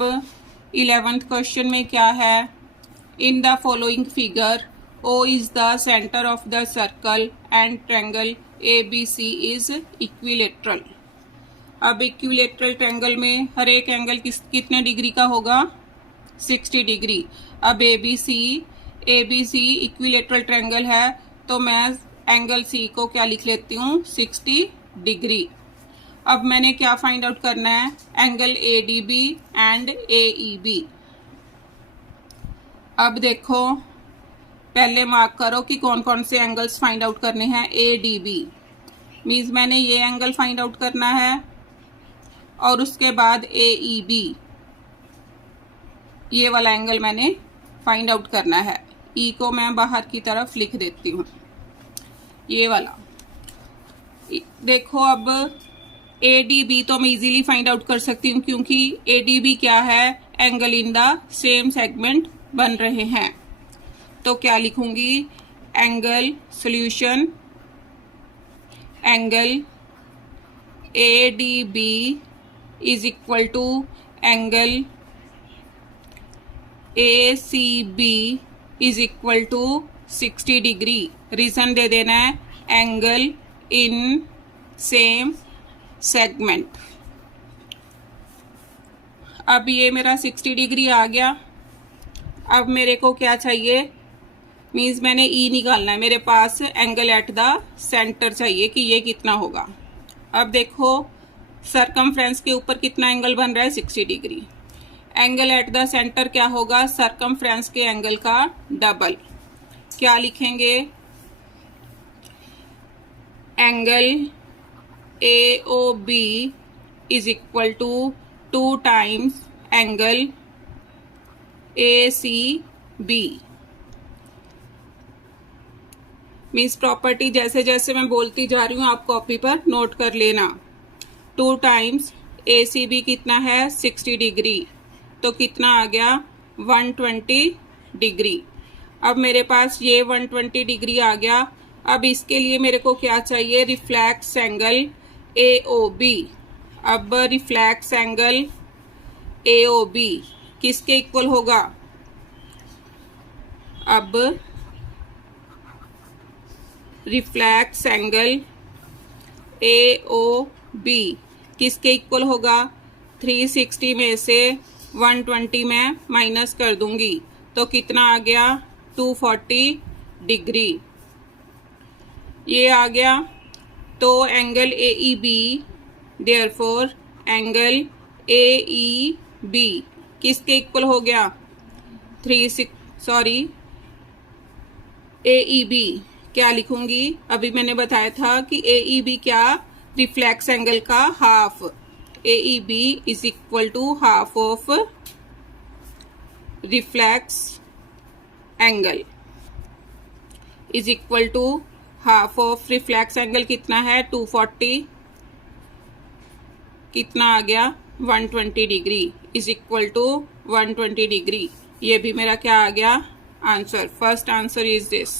अब 11th question में क्या है, in the following figure O is the centre of the circle and triangle ABC is equilateral. अब equilateral triangle में हर एक एंगल कितने डिग्री का होगा, 60 डिग्री। अब ABC इक्विलेटरल ट्रायंगल है तो मैं एंगल C को क्या लिख लेती हूँ, 60 डिग्री। अब मैंने क्या फाइंड आउट करना है, एंगल ADB एंड AEB। अब देखो पहले मार्क करो कि कौन कौन से एंगल्स फाइंड आउट करने हैं। ADB मीन्स मैंने ये एंगल फाइंड आउट करना है और उसके बाद AEB ये वाला एंगल मैंने फाइंड आउट करना है। E को मैं बाहर की तरफ लिख देती हूँ, ये वाला। देखो अब ADB तो मैं इजीली फाइंड आउट कर सकती हूँ क्योंकि ADB क्या है, angle in the same segment बन रहे हैं। तो क्या लिखूंगी, angle solution, angle ADB is equal to angle ACB is equal to 60 degree. Reason दे देना है, एंगल इन सेम सेगमेंट। अब ये मेरा 60 डिग्री आ गया। अब मेरे को क्या चाहिए, मीन्स मैंने E निकालना है, मेरे पास एंगल एट द सेंटर चाहिए कि ये कितना होगा। अब देखो सरकमफ्रेंस के ऊपर कितना एंगल बन रहा है, 60 degree. Angle at the centre क्या होगा, सरकमफ्रेंस के एंगल का डबल। क्या लिखेंगे, angle AOB is equal to 2 times angle ACB। Means property जैसे जैसे मैं बोलती जा रही हूँ आप कॉपी पर नोट कर लेना। 2 टाइम्स ACB कितना है, 60 डिग्री, तो कितना आ गया, 120 डिग्री। अब मेरे पास ये 120 डिग्री आ गया। अब इसके लिए मेरे को क्या चाहिए, रिफ्लेक्स एंगल AOB। अब रिफ्लेक्स एंगल AOB किसके इक्वल होगा, अब रिफ्लेक्स एंगल AOB किसके इक्वल होगा, 360 में से 120 में माइनस कर दूंगी तो कितना आ गया, 240 डिग्री। ये आ गया। तो angle AEB, therefore angle AEB किसके इक्वल हो गया, AEB क्या लिखूंगी, अभी मैंने बताया था कि AEB क्या, रिफ्लेक्स एंगल का half. AEB is equal to half of reflex angle is equal to half of reflex angle कितना है, 240, कितना आ गया, 120 degree is equal to 120 degree. ये भी मेरा क्या आ गया, answer. First answer is this.